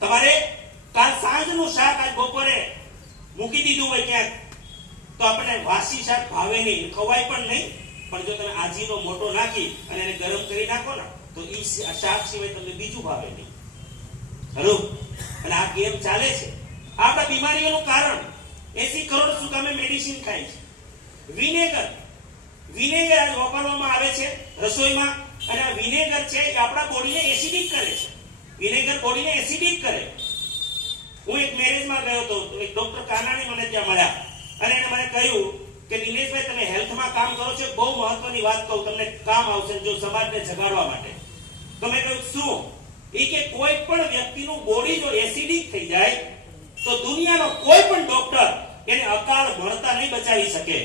તમારે કાલ સાંજનું શાક આજ બપોરે મૂકી દીધું હોય ક્યાંક તો આપણે વાસી શાક ભાવે નહીં, ખવાય પણ નહીં, પણ જો તમે આજીનો મોટો નાખી અને એને ગરમ કરી નાખો ને તો ઈ શાક સિવાય તમને બીજું ભાવે નહીં. હલો, અને આ ગેમ ચાલે છે. આપણા બીમારીઓનું કારણ 80 કરોડ શું કામે મેડિસિન ખાય છે. વિનેગર આજ વાપરવામાં આવે છે રસોઈમાં, અને આ વિનેગર છે એ આપણા બોડીને એસિડિક કરે છે. વિનેગર બોડીને એસિડિક કરે. હું એક મેરેજમાં ગયો હતો, એક ડોક્ટર કાનાણી મને ત્યાં મળ્યા અને એને મને કહ્યું કે દિનેશભાઈ, તમે હેલ્થમાં કામ કરો છો, બહુ મહત્વની વાત કહું, તમને કામ આવશે જો સમાજને જગાડવા માટે. તો મેં કહ્યું શું? એ કે કોઈ પણ વ્યક્તિનું બોડી જો એસિડિક થઈ જાય તો દુનિયાનો કોઈ પણ ડોક્ટર એને અકાળ મળતા નહીં બચાવી શકે,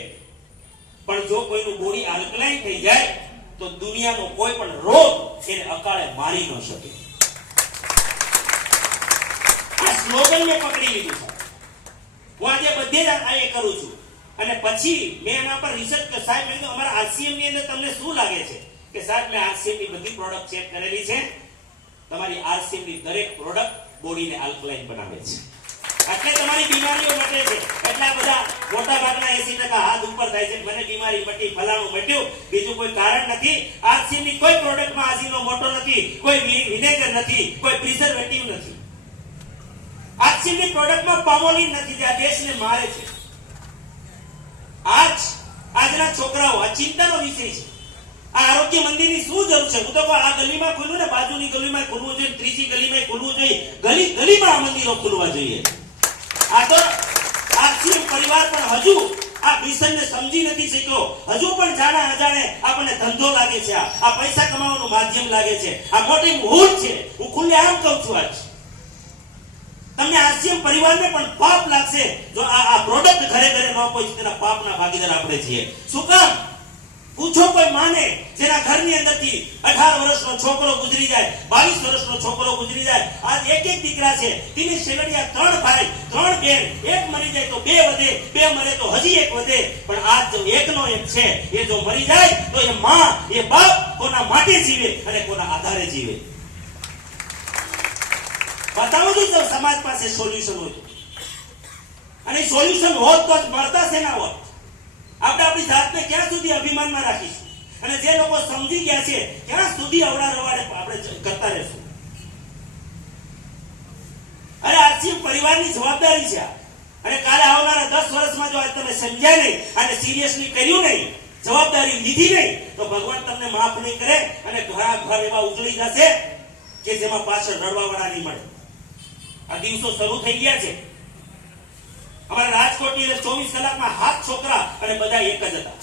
પણ જો કોઈનું બોડી આલ્કલાઇન થઈ જાય તો દુનિયાનો કોઈ પણ રોગ એને અકાળે મારી ન શકે. આ સ્લોગન મેં પકડી લીધું છે. હું આજે બધે જ આ એ કરું છું. અને પછી મેં એના પર રિસર્ચ કે સાહેબ મેં અમારા આરસીએમ ની અંદર તમને શું લાગે છે કે સાહેબ મેં આરસીએમ ની બધી પ્રોડક્ટ ચેક કરેલી છે, તમારી આરસીએમ ની દરેક પ્રોડક્ટ બોડીને આલ્કલાઇન બનાવે છે, એટલે તમારી બીમારીઓ મટે છે. એટલા બધા મોટા ભાગના 80% હાથ ઉપર થાય છે, મને બીમારી મટી, ફલાણું મટ્યું, બીજું કોઈ કારણ નથી. આરસીએમ ની કોઈ પ્રોડક્ટમાં આજીનો મોટો નથી, કોઈ વિનેગર નથી, કોઈ પ્રિઝર્વેટિવ નથી. આરસીએમ ની પ્રોડક્ટમાં પામોલિન નથી જે આ દેશને મારે છે. આજના છોકરાઓ આ ચિંતાનો વિષય છે. આ આરોગ્ય મંદિરની શું જરૂર છે? હું તો આ ગલીમાં ખુલ્લું ને બાજુની ગલીમાં ખુલવું જોઈએ, ત્રીજી ગલીમાં ખુલવું જોઈએ, ગલીમાં આ મંદિરો ખુલવા જોઈએ. આ તો આરસીએમ પરિવાર પણ હજુ આ મિશનને સમજી નથી શક્યો. હજુ પણ જાણે અજાણે આપણને ધંધો લાગે છે, આ પૈસા કમાવાનું માધ્યમ લાગે છે. આ મોટી ભૂલ છે. હું ખુલ્લે આમ કહું છું. આજ તમને આરસીએમ પરિવારને પણ પાપ લાગશે જો આ પ્રોડક્ટ ઘરે ઘરે ન પહોંચે. તેના પાપના ભાગીદાર આપણે છીએ. શું કામ? પૂછો કોઈ માને જેના ઘરની અંદરથી 18 વર્ષનો છોકરો ગુજરી જાય, 22 વર્ષનો છોકરો ગુજરી જાય. આજ એક દીકરા છે, તેની શેરડિયા 3 ભાઈ 3 બેન, એક મરી જાય તો 2 વધે, 2 મરે તો હજી 1 વધે. પણ આજ જો એકનો એક છે એ જો મરી જાય તો એ માં એ બાપ કોના માટે જીવે અને કોના આધારે જીવે? બતાવો જો સમાજ પાસે સોલ્યુશન હોય. અને સોલ્યુશન હોત તો જ મળતા છે ના હોત. આપણે આપણી જાતને ક્યાં સુધી અભિમાનમાં રાખીશું? અને જે લોકો સમજી ગયા છે ક્યાં સુધી અવળા રવાડે આપણે કરતા રહેશું? અરે આરસીએમ પરિવારની જવાબદારી છે. અને કાલે આવનારા 10 વર્ષમાં જો તમે સમજ્યા નહીં અને સિરિયસલી કર્યું નહીં, જવાબદારી લીધી નહીં, તો ભગવાન તમને માફ નહીં કરે અને ઘર એવા ઉજળી જશે કે જેમાં પાછળ રડવાવાળા નહીં મળે. આ દિવસો શરૂ થઈ ગયા છે. અમારા રાજકોટની અંદર 24 કલાકમાં 7 છોકરા અને બધા એક જ હતા.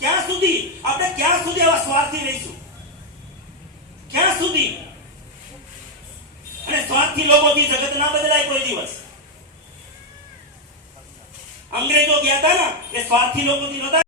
ક્યાં સુધી આપણે આવા સ્વાર્થી રહીશું? ક્યાં સુધી? અને સ્વાર્થી લોકોથી જગત ના બદલાય કોઈ દિવસ. અંગ્રેજો ગયા હતા ને એ સ્વાર્થી લોકોથી નહોતા.